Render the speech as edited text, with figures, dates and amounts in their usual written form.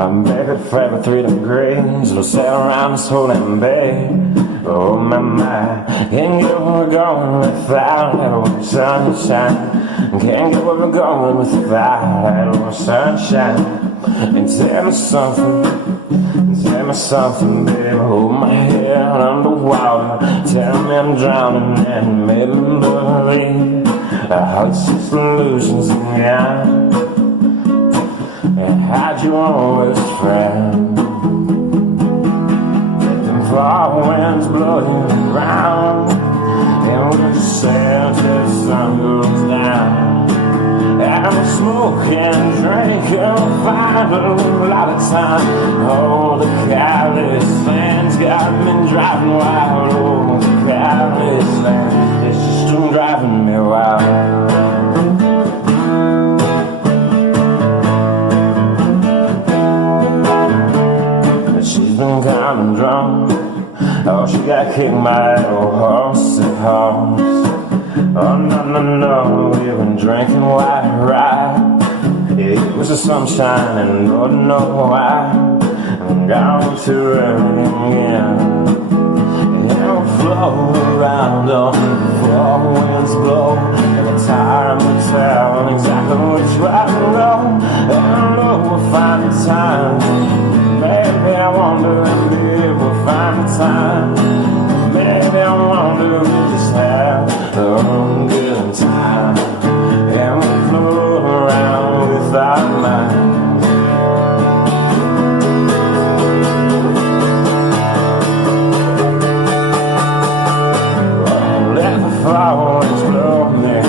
My baby forever 3 degrees. We'll sail around this whole damn bay. Oh my, can't get where we're going without that old sunshine. Can't get where we're going without that old sunshine. And tell me something, baby. Hold my head underwater. Tell me I'm drowning and make me believe how it's just illusions again. And hide your always friend. Let them fall winds blow you around, and we'll just sail till the sun goes down. And we'll smoke and drink and find a lot of time. Oh, the careless land's got me driving wild. Oh, the careless land is just driving me wild. She's been kind of drunk. Oh, she got kicked by that old horsey horse. Oh, no, we've been drinking white rye. It was the sunshine and Lord knows why I'm gone too early again. And we'll float around on the four winds blow. Every time we tell exactly which way to go. And I know we'll find the time. Maybe I wonder if we'll find the time. Maybe I wonder if we'll just have a good time. And we'll float around with our minds. Let the flowers blow me